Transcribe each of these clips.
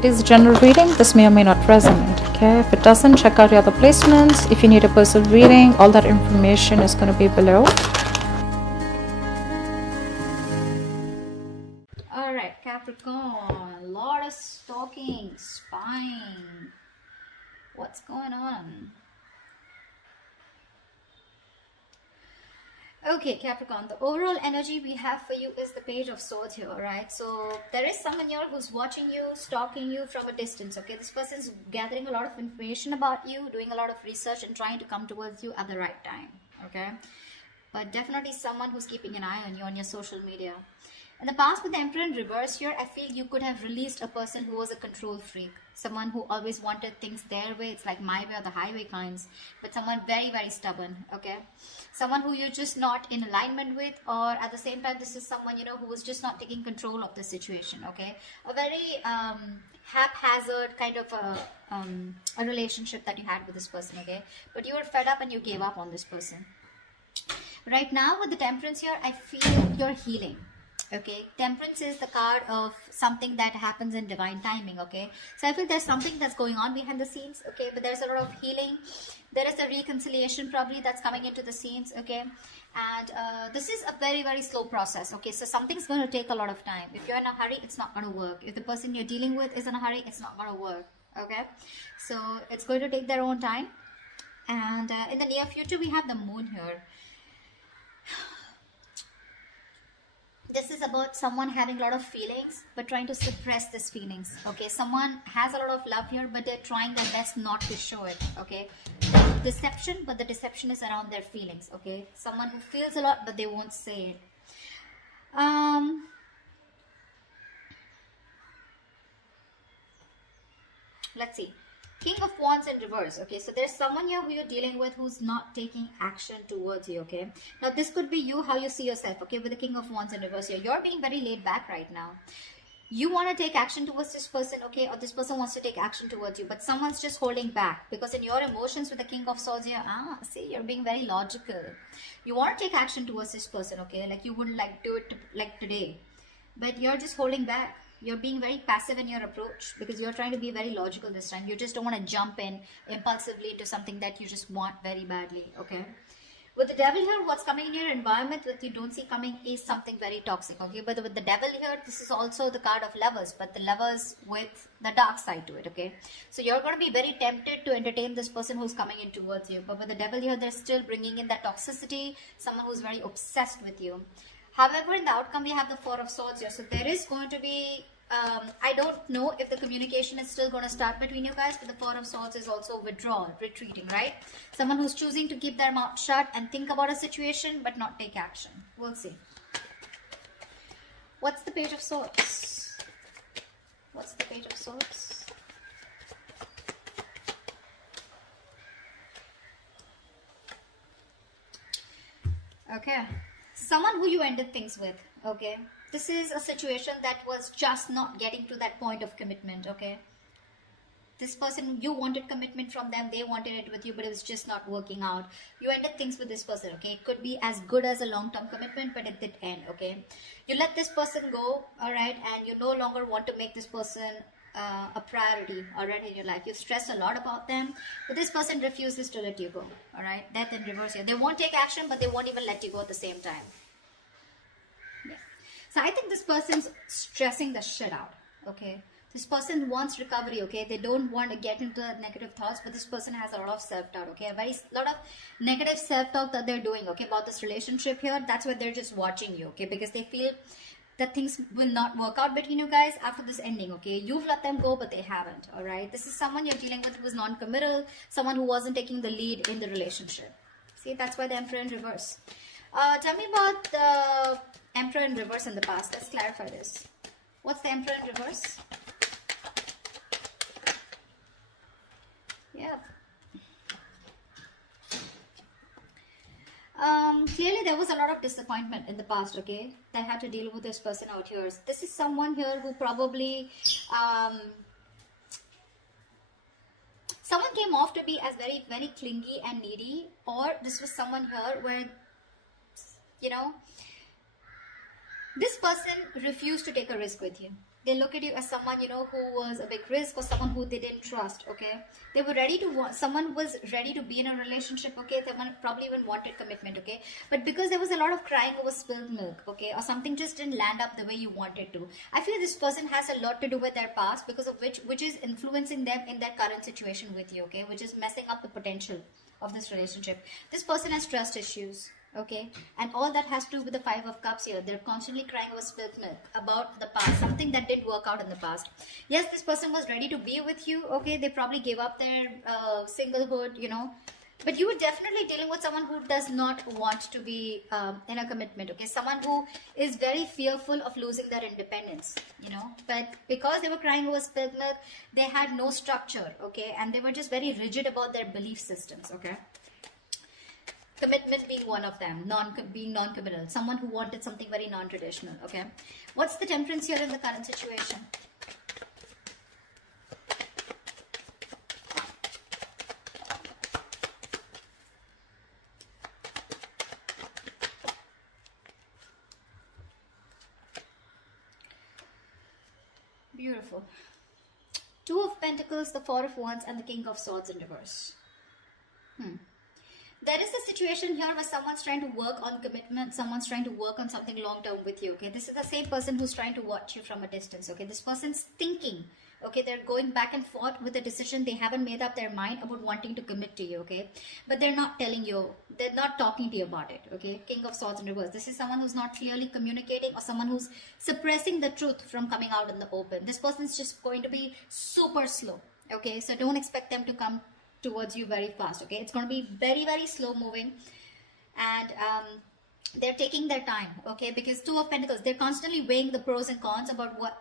It is a general reading. This may or may not resonate. Okay, if it doesn't, check out your other placements. If you need a personal reading, all that information is going to be below. All right, Capricorn, lot of stalking, spying. What's going on? Okay, Capricorn, the overall energy we have for you is the Page of Swords here, right? So there is someone here who's watching you, stalking you from a distance, okay? This person's gathering a lot of information about you, doing a lot of research and trying to come towards you at the right time, okay? But definitely someone who's keeping an eye on you on your social media. In the past, with the Emperor in reverse here, I feel you could have released a person who was a control freak. Someone who always wanted things their way. It's like my way or the highway kinds. But someone very, very stubborn, okay? Someone who you're just not in alignment with, or at the same time, this is someone, you know, who was just not taking control of the situation, okay? A very haphazard kind of a relationship that you had with this person, okay? But you were fed up and you gave up on this person. Right now, with the Temperance here, I feel you're healing. Okay, Temperance is the card of something that happens in divine timing, okay? So I feel there's something that's going on behind the scenes, okay? But there's a lot of healing. There is a reconciliation probably that's coming into the scenes, okay? And this is a very, very slow process, okay? So something's going to take a lot of time. If you're in a hurry, it's not going to work. If the person you're dealing with is in a hurry, it's not going to work, okay? So it's going to take their own time. And in the near future, we have the Moon here. This is about someone having a lot of feelings but trying to suppress these feelings, okay? Someone has a lot of love here but they're trying their best not to show it, okay? Deception, but the deception is around their feelings, okay? Someone who feels a lot but they won't say it. Let's see. King of Wands in reverse, okay? So there's someone here who you're dealing with who's not taking action towards you, okay? Now this could be you, how you see yourself, okay? With the King of Wands in reverse here, you're being very laid back right now. You want to take action towards this person, okay? Or this person wants to take action towards you, but someone's just holding back because in your emotions with the King of Swords here, see, you're being very logical. You want to take action towards this person, okay? Like you wouldn't like do it like today, but you're just holding back. You're being very passive in your approach because you're trying to be very logical this time. You just don't want to jump in impulsively into something that you just want very badly, okay? With the Devil here, what's coming in your environment that you don't see coming is something very toxic, okay? But with the Devil here, this is also the card of lovers, but the lovers with the dark side to it, okay? So you're going to be very tempted to entertain this person who's coming in towards you. But with the Devil here, they're still bringing in that toxicity, someone who's very obsessed with you. However, in the outcome, we have the Four of Swords here. So there is going to be, I don't know if the communication is still going to start between you guys, but the Four of Swords is also withdrawal, retreating, right? Someone who's choosing to keep their mouth shut and think about a situation, but not take action. We'll see. What's the Page of Swords? What's the Page of Swords? Okay. Someone who you ended things with, okay? This is a situation that was just not getting to that point of commitment, okay? This person, you wanted commitment from them, they wanted it with you, but it was just not working out. You ended things with this person, okay? It could be as good as a long-term commitment, but it did end, okay? You let this person go, all right? And you no longer want to make this person a priority, all right, in your life. You've stressed a lot about them, but this person refuses to let you go, all right? Death in reverse here. They won't take action, but they won't even let you go at the same time. Yeah. So I think this person's stressing the shit out, okay? This person wants recovery, okay? They don't want to get into negative thoughts, but this person has a lot of self-doubt, okay? A lot of negative self-talk that they're doing, okay, about this relationship here. That's why they're just watching you, okay? Because they feel that things will not work out between you guys after this ending, okay? You've let them go, but they haven't, all right? This is someone you're dealing with who is non-committal, someone who wasn't taking the lead in the relationship. See, that's why the Emperor in reverse. Tell me about the Emperor in reverse in the past. Let's clarify this. What's the Emperor in reverse? Yeah. Clearly there was a lot of disappointment in the past, okay, that had to deal with this person out here. This is someone here who probably someone came off to be as very, very clingy and needy, or this was someone here where, you know, this person refused to take a risk with you. They look at you as someone, you know, who was a big risk, or someone who they didn't trust, okay? They were ready to want, someone was ready to be in a relationship, okay? Someone probably even wanted commitment, okay? But because there was a lot of crying over spilled milk, okay? Or something just didn't land up the way you wanted to. I feel this person has a lot to do with their past, because of which is influencing them in their current situation with you, okay? Which is messing up the potential of this relationship. This person has trust issues, okay, and all that has to do with the Five of Cups here. They're constantly crying over spilled milk about the past, something that didn't work out in the past. Yes, this person was ready to be with you, okay? They probably gave up their singlehood, you know, but you were definitely dealing with someone who does not want to be in a commitment, okay? Someone who is very fearful of losing their independence, you know, but because they were crying over spilled milk, they had no structure, okay, and they were just very rigid about their belief systems, okay? Commitment being one of them, being non-committal, someone who wanted something very non-traditional, okay? What's the Temperance here in the current situation? Beautiful. Two of Pentacles, the Four of Wands, and the King of Swords in reverse. There is a situation here where someone's trying to work on commitment, someone's trying to work on something long term with you, okay? This is the same person who's trying to watch you from a distance, okay? This person's thinking, okay? They're going back and forth with a decision. They haven't made up their mind about wanting to commit to you, okay? But they're not telling you, they're not talking to you about it, okay? King of Swords in reverse. This is someone who's not clearly communicating, or someone who's suppressing the truth from coming out in the open. This person's just going to be super slow, okay? So don't expect them to come towards you very fast, okay? It's going to be very, very slow moving, and they're taking their time, okay? Because Two of Pentacles, they're constantly weighing the pros and cons about what,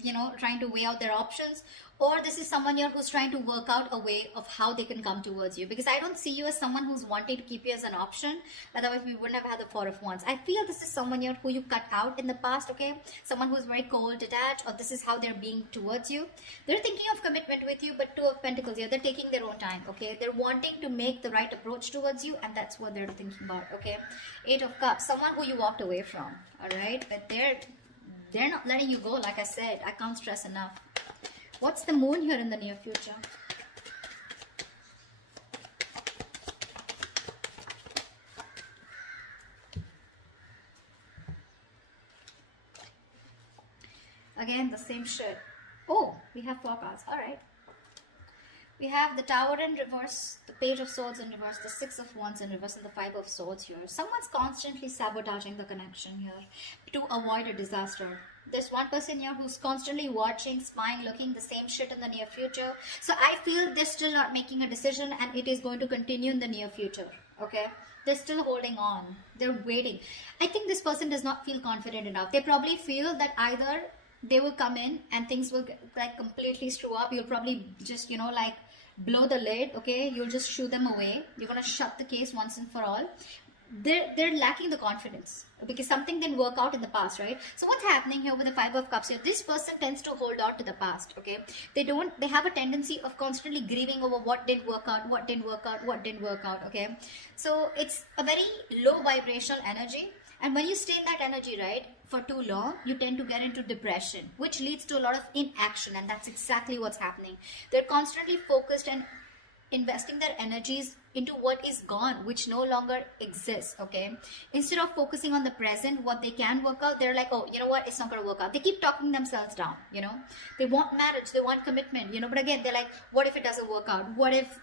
you know, trying to weigh out their options. Or this is someone here who's trying to work out a way of how they can come towards you, because I don't see you as someone who's wanting to keep you as an option. Otherwise we wouldn't have had the Four of Wands. I feel this is someone here who you cut out in the past, okay? Someone who's very cold, detached, or this is how they're being towards you. They're thinking of commitment with you, but Two of Pentacles here, they're taking their own time, okay? They're wanting to make the right approach towards you, and that's what they're thinking about, okay? Eight of Cups, someone who you walked away from, all right? But they're not letting you go. Like I said, I can't stress enough. What's the Moon here in the near future? Again, the same shit. Oh, we have four cards. All right. We have the Tower in reverse, the Page of Swords in reverse, the Six of Wands in reverse, and the Five of Swords here. Someone's constantly sabotaging the connection here to avoid a disaster. There's one person here who's constantly watching, spying, looking the same shit in the near future. So I feel they're still not making a decision, and it is going to continue in the near future, okay? They're still holding on. They're waiting. I think this person does not feel confident enough. They probably feel that either they will come in and things will like completely screw up. You'll probably just, you know, like blow the lid, okay? You'll just shoo them away. You're gonna shut the case once and for all. They're lacking the confidence because something didn't work out in the past, right? So what's happening here with the Five of Cups here? This person tends to hold on to the past, okay? They have a tendency of constantly grieving over what didn't work out, what didn't work out, what didn't work out, okay? So it's a very low vibrational energy. And when you stay in that energy, right, for too long, you tend to get into depression, which leads to a lot of inaction. And that's exactly what's happening. They're constantly focused and investing their energies into what is gone, which no longer exists, okay? Instead of focusing on the present, what they can work out, they're like, oh, you know what, it's not going to work out. They keep talking themselves down, you know? They want marriage, they want commitment, you know? But again, they're like, what if it doesn't work out? What if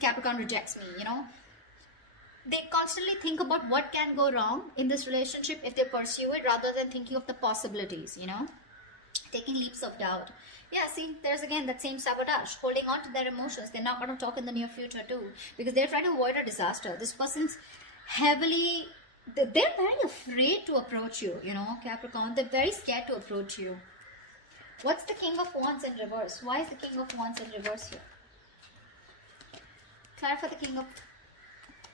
Capricorn rejects me, you know? They constantly think about what can go wrong in this relationship if they pursue it, rather than thinking of the possibilities, you know? Taking leaps of doubt. Yeah, see, there's again that same sabotage, holding on to their emotions. They're not going to talk in the near future too, because they're trying to avoid a disaster. This person's heavily, they're very afraid to approach you, you know, Capricorn. They're very scared to approach you. What's the King of Wands in reverse? Why is the King of Wands in reverse here? Clarify the King of...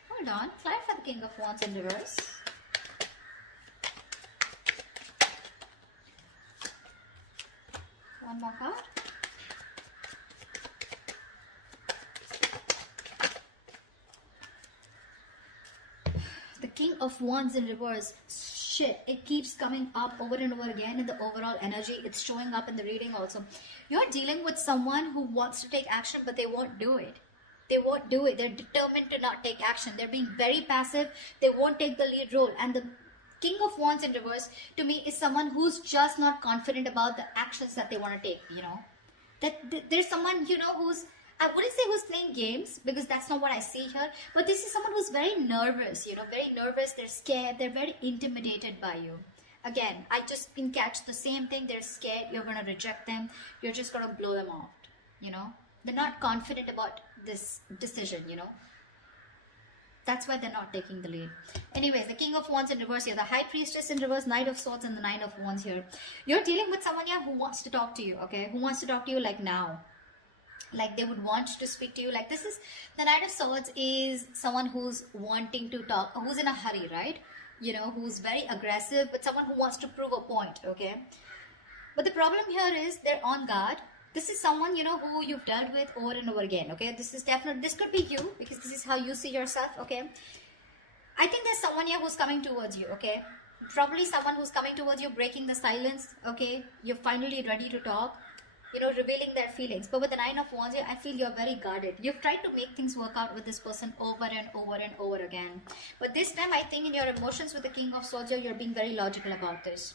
Hold on. Clarify the King of Wands in reverse. One more card. The King of Wands in reverse. shit, it keeps coming up over and over again in the overall energy. It's showing up in the reading also. You're dealing with someone who wants to take action, but they won't do it. They won't do it. They're determined to not take action. They're being very passive. They won't take the lead role. And the King of Wands in reverse to me is someone who's just not confident about the actions that they want to take, you know. There's someone, you know, who's, I wouldn't say who's playing games, because that's not what I see here, but this is someone who's very nervous, you know, very nervous. They're scared. They're very intimidated by you. Again, I just can catch the same thing. They're scared. You're going to reject them. You're just going to blow them off, you know. They're not confident about this decision, you know. That's why they're not taking the lead. Anyways, the King of Wands in reverse here, the High Priestess in reverse, Knight of Swords, and the Nine of Wands here. You're dealing with someone here who wants to talk to you, okay? Who wants to talk to you like now. Like they would want to speak to you. Like this is, the Knight of Swords is someone who's wanting to talk, who's in a hurry, right? You know, who's very aggressive, but someone who wants to prove a point, okay? But the problem here is they're on guard. This is someone, you know, who you've dealt with over and over again, okay? This is definitely, this could be you, because this is how you see yourself, okay? I think there's someone here who's coming towards you, okay? Probably someone who's coming towards you, breaking the silence, okay? You're finally ready to talk, you know, revealing their feelings. But with the Nine of Wands here, I feel you're very guarded. You've tried to make things work out with this person over and over and over again. But this time, I think in your emotions with the King of Swords here, you're being very logical about this.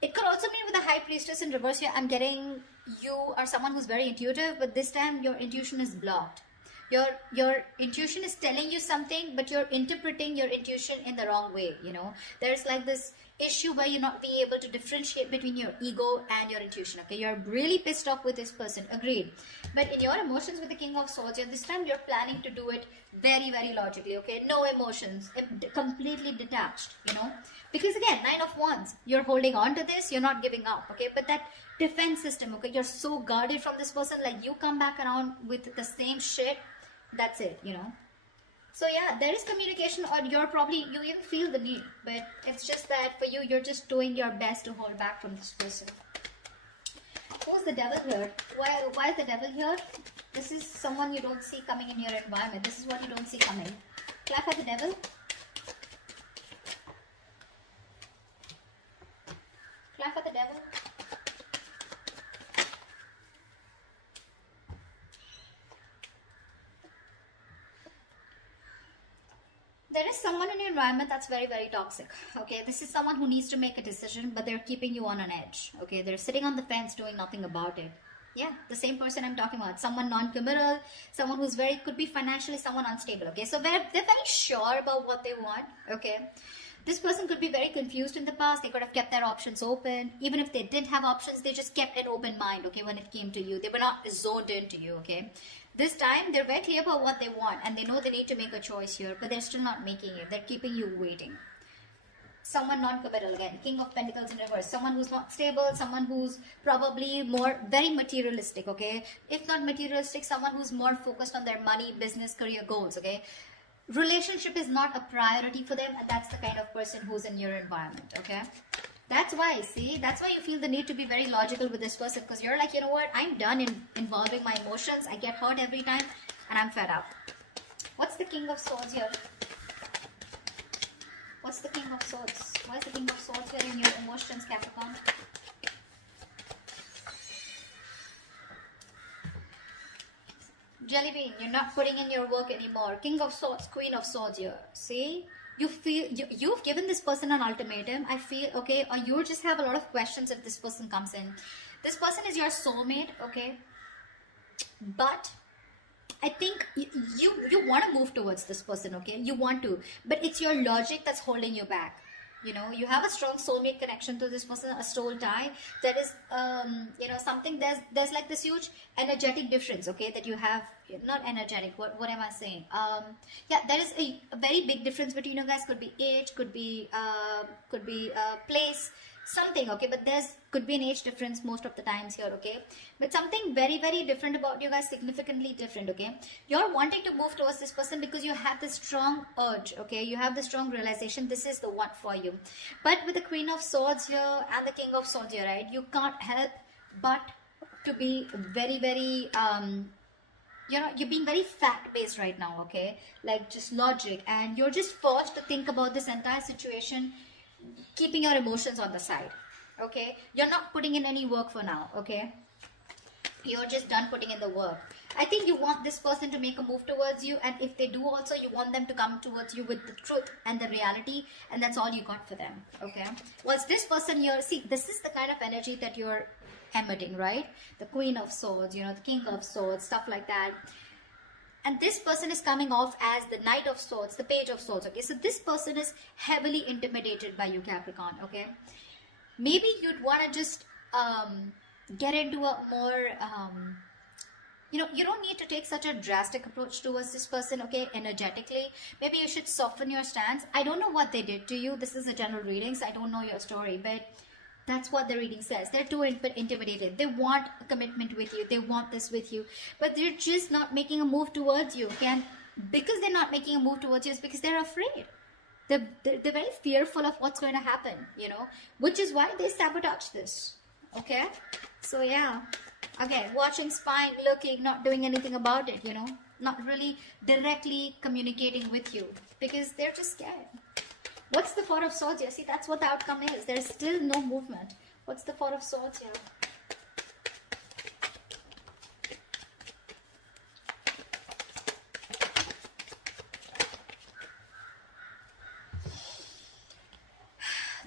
It could also be with the High Priestess in reverse here. I'm getting you are someone who's very intuitive, but this time your intuition is blocked. Your intuition is telling you something, but you're interpreting your intuition in the wrong way, you know. There's like this issue where you're not being able to differentiate between your ego and your intuition, okay? You're really pissed off with this person, agreed. But in your emotions with the King of Swords here, this time you're planning to do it very, very logically, okay? No emotions, completely detached, you know. Because again, Nine of Wands, you're holding on to this, you're not giving up, okay? But that defense system, okay, you're so guarded from this person, like you come back around with the same shit, that's it, you know. So yeah, there is communication, or you're probably, you even feel the need, but it's just that for you, you're just doing your best to hold back from this person. Who's the Devil here? Why is the Devil here? This is someone you don't see coming in your environment. This is what you don't see coming. Clap for the Devil. Clap for the Devil. There is someone in your environment that's very, very toxic, okay? This is someone who needs to make a decision, but they're keeping you on an edge, okay? They're sitting on the fence doing nothing about it. Yeah, the same person I'm talking about. Someone non-committal, someone who's very, could be financially someone unstable, okay? So they're very sure about what they want, okay? This person could be very confused in the past. They could have kept their options open. Even if they did have options, they just kept an open mind, okay, when it came to you. They were not zoned into you, okay? This time, they're very clear about what they want, and they know they need to make a choice here, but they're still not making it. They're keeping you waiting. Someone non-committal again. King of Pentacles in reverse. Someone who's not stable. Someone who's probably more, very materialistic, okay? If not materialistic, someone who's more focused on their money, business, career goals, okay? Relationship is not a priority for them, and that's the kind of person who's in your environment, okay? That's why, see, that's why you feel the need to be very logical with this person, because you're like, you know what, I'm done involving my emotions. I get hurt every time, and I'm fed up. What's the King of Swords here? What's the King of Swords? Why is the King of Swords here in your emotions, Capricorn? Jelly bean, you're not putting in your work anymore. King of Swords, Queen of Swords here. See? You feel, you've given this person an ultimatum, I feel, okay? Or you just have a lot of questions if this person comes in. This person is your soulmate, okay? But I think you want to move towards this person, okay? You want to. But it's your logic that's holding you back. You know, you have a strong soulmate connection to this person, a soul tie. There is, you know, something, there's like this huge energetic difference, okay, that you have. Not energetic, what am I saying? Yeah, there is a very big difference between you guys. Could be age, could be place, something, okay, but there's could be an age difference most of the times here, okay, but something very, very different about you guys, significantly different, okay. You're wanting to move towards this person because you have this strong urge, okay, you have the strong realization this is the one for you. But with the Queen of Swords here and the King of Swords here, right, you can't help but to be very, very you know, you're being very fact-based right now, okay, like just logic, and you're just forced to think about this entire situation keeping your emotions on the side. Okay, you're not putting in any work for now. Okay, you're just done putting in the work. I think you want this person to make a move towards you, and if they do also, you want them to come towards you with the truth and the reality, and that's all you got for them. Okay, whilst this person here, see, this is the kind of energy that you're emitting, right? The Queen of Swords, you know, the King of Swords, stuff like that. And this person is coming off as the Knight of Swords, the Page of Swords. Okay, so this person is heavily intimidated by you, Capricorn. Okay, maybe you'd want to just get into a more you know, you don't need to take such a drastic approach towards this person. Okay, energetically, maybe you should soften your stance. I don't know what they did to you. This is a general reading, so I don't know your story, but that's what the reading says. They're too intimidated. They want a commitment with you. They want this with you, but they're just not making a move towards you. Okay, and because they're not making a move towards you, it's because they're afraid. They're very fearful of what's going to happen, you know, which is why they sabotage this. Okay, so yeah, again, watching, spying, looking, not doing anything about it, you know, not really directly communicating with you because they're just scared. What's the Four of Swords here? See, that's what the outcome is. There's still no movement. What's the Four of Swords here?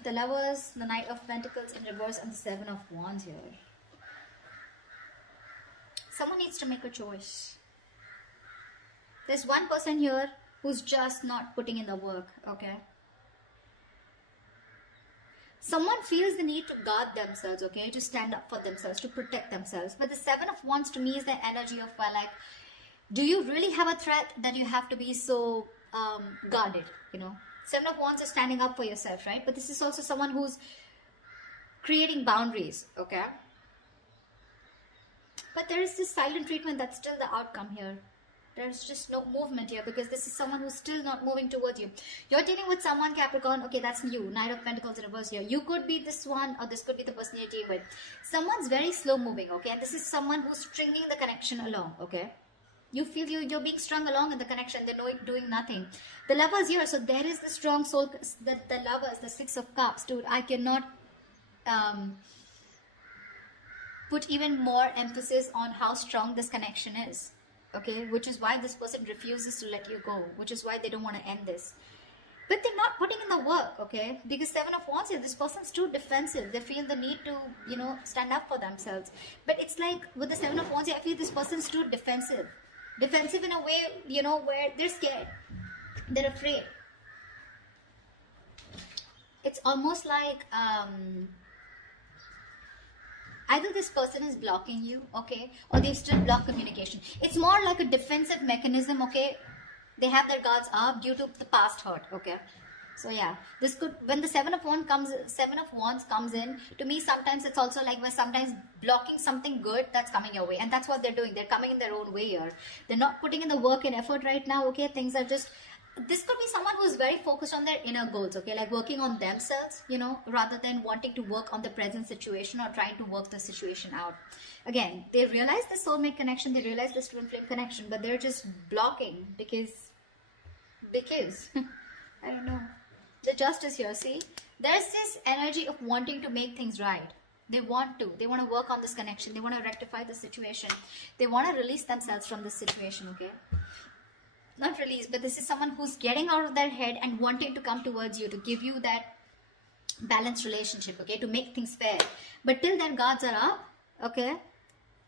The Lovers, the Knight of Pentacles in reverse, and the Seven of Wands here. Someone needs to make a choice. There's one person here who's just not putting in the work, okay? Someone feels the need to guard themselves, okay? To stand up for themselves, to protect themselves. But the Seven of Wands to me is the energy of, well, like, do you really have a threat that you have to be so guarded, you know? Seven of Wands is standing up for yourself, right? But this is also someone who's creating boundaries, okay? But there is this silent treatment that's still the outcome here. There's just no movement here because this is someone who's still not moving towards you. You're dealing with someone, Capricorn, okay, that's you. Knight of Pentacles in reverse here. You could be this one, or this could be the person you're dealing with. Someone's very slow moving, okay? And this is someone who's stringing the connection along, okay? You feel you're being strung along in the connection. They're doing nothing. The Lovers here. So there is the strong soul. The Lovers, the Six of Cups. Dude, I cannot put even more emphasis on how strong this connection is. Okay, which is why this person refuses to let you go. Which is why they don't want to end this. But they're not putting in the work, okay? Because Seven of Wands here, this person's too defensive. They feel the need to, you know, stand up for themselves. But it's like with the Seven of Wands here, I feel this person's too defensive. Defensive in a way, you know, where they're scared. They're afraid. It's almost like either this person is blocking you, okay, or they've still blocked communication. It's more like a defensive mechanism, okay. They have their guards up due to the past hurt, okay. So yeah, this could, when the Seven of Wands comes in, to me sometimes it's also like we're sometimes blocking something good that's coming your way, and that's what they're doing. They're coming in their own way here. They're not putting in the work and effort right now, okay. Things are just, this could be someone who's very focused on their inner goals, okay, like working on themselves, you know, rather than wanting to work on the present situation or trying to work the situation out. Again, they realize the soulmate connection, they realize this twin flame connection, but they're just blocking because I don't know. The Justice here, see, there's this energy of wanting to make things right. They want to work on this connection. They want to rectify the situation. They want to release themselves from this situation, okay? Not release, but this is someone who's getting out of their head and wanting to come towards you to give you that balanced relationship, okay, to make things fair. But till their guards are up, okay,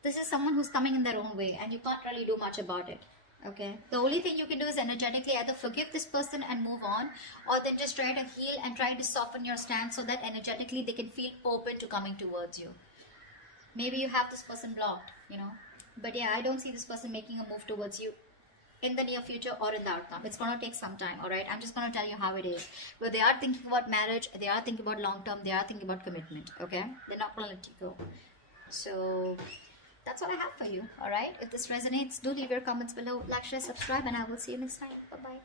this is someone who's coming in their own way and you can't really do much about it. Okay, the only thing you can do is energetically either forgive this person and move on, or then just try to heal and try to soften your stance so that energetically they can feel open to coming towards you. Maybe you have this person blocked, you know, but yeah, I don't see this person making a move towards you in the near future or in the outcome. It's going to take some time, all right? I'm just going to tell you how it is. But they are thinking about marriage, they are thinking about long term, they are thinking about commitment, okay? They're not going to let you go. So that's what I have for you, all right? If this resonates, do leave your comments below, like, share, subscribe, and I will see you next time. Bye-bye.